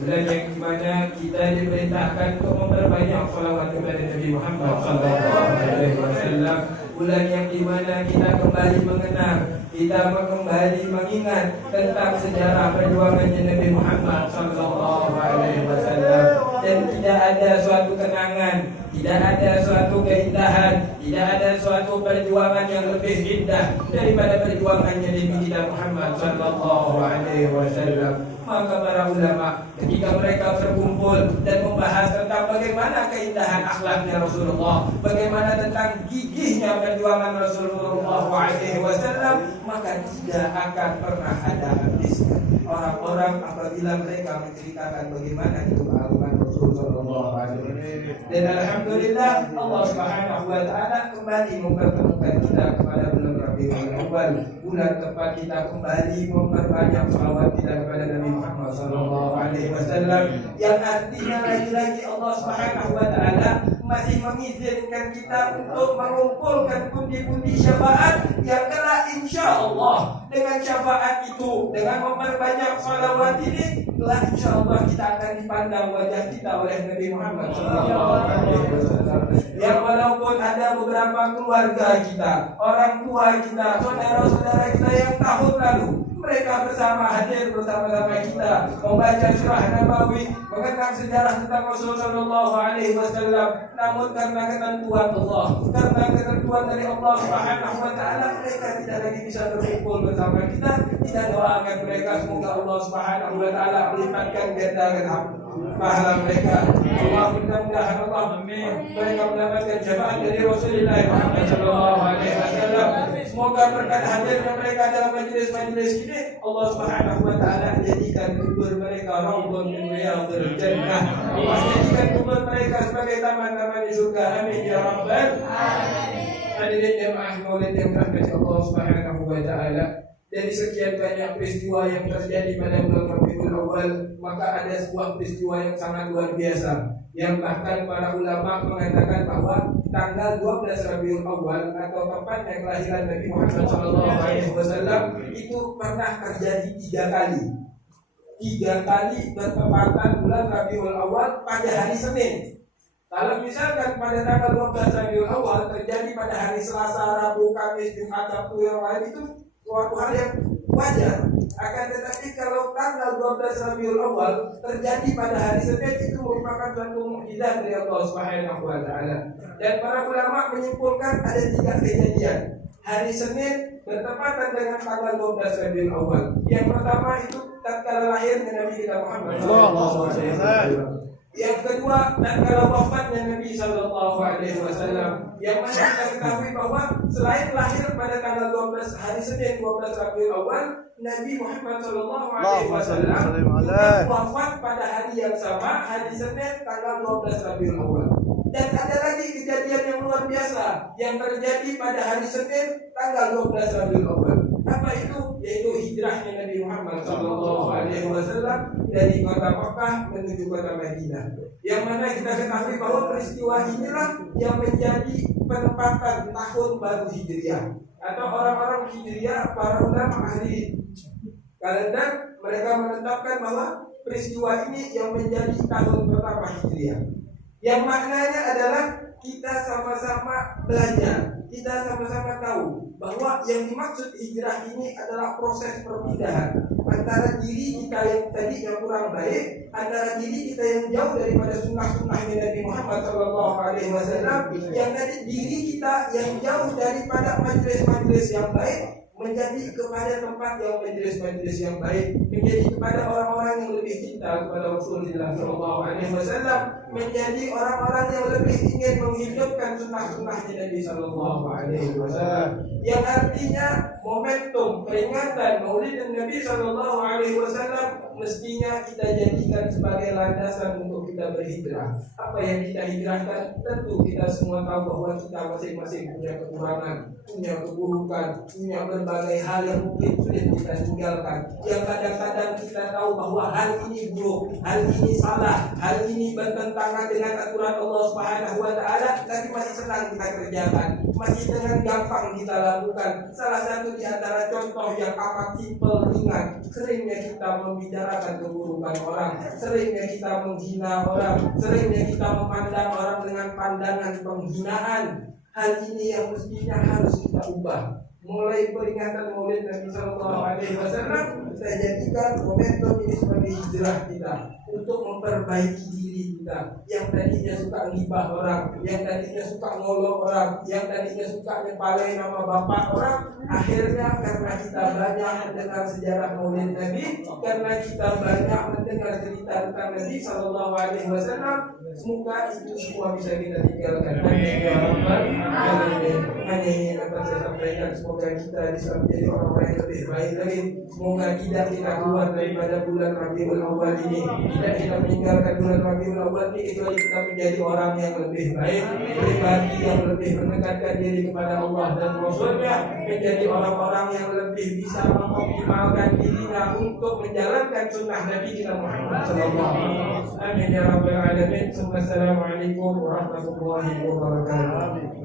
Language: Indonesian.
bulan yang dimana kita diperintahkan untuk memperbanyak salawat kepada Nabi Muhammad SAW, bulan yang dimana kita kembali mengenal, kita kembali mengingat tentang sejarah perjuangannya Nabi Muhammad SAW, dan tidak ada suatu kenangan, tidak ada suatu keindahan, tidak ada suatu perjuangan yang lebih indah daripada perjuangannya Nabi kita Muhammad SAW. Maka para ulama ketika mereka berkumpul dan membahas tentang bagaimana keindahan akhlaknya Rasulullah, bagaimana tentang gigihnya perjuangan Rasulullah SAW, maka tidak akan pernah ada habisnya orang-orang apabila mereka menceritakan bagaimana itu keagungan Rasulullah SAW. Dan alhamdulillah Allah Subhanahu wa taala kembali mempertemukan kita kepada bulan Rabiul Awal, bulan tempat kita kembali memperbanyak salawat kita kepada Nabi Muhammad SAW, yang artinya lagi-lagi Allah Subhanahu wa taala masih mengizinkan kita untuk mengumpulkan pundi-pundi syafaat yang kelak insya Allah dengan syafaat itu, dengan memperbanyak salawat ini, kelak insya Allah kita akan dipandang wajah kita oleh Nabi Muhammad SAW. Yang walaupun ada beberapa keluarga kita, orang tua kita, saudara-saudara kita yang tahun lalu mereka bersama hadir bersama-sama kita membaca surah Nabawi, mengenang sejarah tentang Rasulullah SAW, namun karena ketentuan Allah, karena ketentuan dari Allah Subhanahu wa taala, mereka tidak lagi bisa berkumpul bersama kita. Kita doakan mereka semoga Allah Subhanahu wa taala melipatkan gandakan pahala mereka. Allah mudah-mudahan Allah mereka mendapatkan syafaat dari Rasulullah Muhammad SAW. Semoga berkat hadirnya mereka dalam majelis-majelis ini, Allah Subhanahu wa taala jadikan kubur mereka raudhun min riyadhil jannah. Allah jadikan kubur mereka sebagai taman-taman di surga. Amin ya rabbal alamin. Hadirin jemaah Maulid yang dirahmati Allah Subhanahu wa taala, dari sekian banyak peristiwa yang terjadi pada bulan Rabiul Awal, maka ada sebuah peristiwa yang sangat luar biasa, yang bahkan para ulama mengatakan bahwa tanggal 12 Rabiul Awal atau tepatnya kelahiran Nabi Muhammad SAW itu pernah terjadi 3 kali. 3 kali bertepatan bulan Rabiul Awal pada hari Senin. Kalau misalkan pada tanggal 12 Rabiul Awal terjadi pada hari Selasa, Rabu, Kamis, Jumat, Sabtu yang lain, itu suatu hal yang wajar. Akan tetapi kalau tanggal 12 Rabiul Awal terjadi pada hari Senin, itu merupakan suatu mukjizat dari Allah Subhanahu wa taala. Dan para ulama menyimpulkan ada 3 kejadian hari Senin bertepatan dengan tanggal 12 Rabiul Awal. Yang pertama itu tatkala lahirnya Nabi kita Muhammad SAW. Yang kedua, tatkala wafatnya Nabi SAW. Yang mana kita ketahui bahwa selain lahir pada tanggal 12 hari Senin 12 Rabiul Awal, Nabi Muhammad SAW wafat pada hari yang sama, hari Senin tanggal 12 Rabiul Awal. Dan ada lagi kejadian yang luar biasa yang terjadi pada hari Senin tanggal 12 Rabiul Awal. Apa itu? Yaitu hijrahnya Nabi Muhammad SAW dari kota Makkah menuju kota Madinah. Yang mana kita ketahui bahwa peristiwa inilah yang menjadi penempatan tahun baru Hijriah, atau orang-orang Hijriah, para ulama ahli kalender, mereka menetapkan bahwa peristiwa ini yang menjadi tahun pertama Hijriah. Yang maknanya adalah kita sama-sama belajar, kita sama-sama tahu bahwa yang dimaksud hijrah ini adalah proses perpindahan antara diri kita yang tadi yang kurang baik, antara diri kita yang jauh daripada sunnah-sunnahnya Nabi Muhammad SAW, yang tadi diri kita yang jauh daripada majelis-majelis yang baik, menjadi kepada tempat yang majelis-majelis yang baik, menjadi kepada orang-orang yang lebih cinta kepada Rasulullah SAW, menjadi orang-orang yang lebih ingin menghidupkan sunnah-sunnahnya Nabi SAW. Yang artinya momentum peringatan Maulid Nabi SAW mestinya kita jadikan sebagai landasan untuk kita berhijrah. Apa yang kita hijrahkan, tentu kita semua tahu bahwa kita masing-masing punya kekurangan, punya keburukan, punya berbagai hal yang mungkin sulit kita tinggalkan, yang kadang-kadang kita tahu bahwa hal ini buruk, hal ini salah, hal ini bertentangan dengan aturan Allah Subhanahu wa taala, tapi masih senang kita kerjakan, masih dengan gampang kita lakukan. Salah satu di antara contoh yang amat simpel, ringan, seringnya seringnya kita membicarakan keburukan orang, seringnya kita menghina orang, seringnya kita memandang orang dengan pandangan penghinaan. Hal ini yang mestinya harus kita ubah. Mulai peringatan Maulid Nabi Sallallahu Alaihi Wasallam, kita jadikan momentum ini sebagai hijrah kita untuk memperbaiki diri kita. Yang tadinya suka ngibah orang, yang tadinya suka ngolok orang, yang tadinya suka nyepalai nama bapak orang, akhirnya karena kita banyak mendengar sejarah Maulid Nabi, karena kita banyak mendengar cerita tentang Nabi Sallallahu Alaihi Wasallam, semoga itu semua bisa kita tinggalkan. Hanya ini dapat saya sampaikan. Semoga kita bisa menjadi orang-orang yang lebih baik lagi. Semoga tidak kita keluar daripada bulan Rabiul Awal ini, tidak kita meninggalkan bulan Rabiul Awal ini kecuali kita menjadi orang yang lebih baik, pribadi yang lebih mendekatkan diri kepada Allah dan Rasulnya, menjadi orang-orang yang lebih bisa mengoptimalkan dirinya untuk menjalankan sunnah Nabi kita Muhammad Sallallahu Alaihi Wasallam. Amin ya rabbal alamin. Assalamualaikum warahmatullahi wabarakatuh.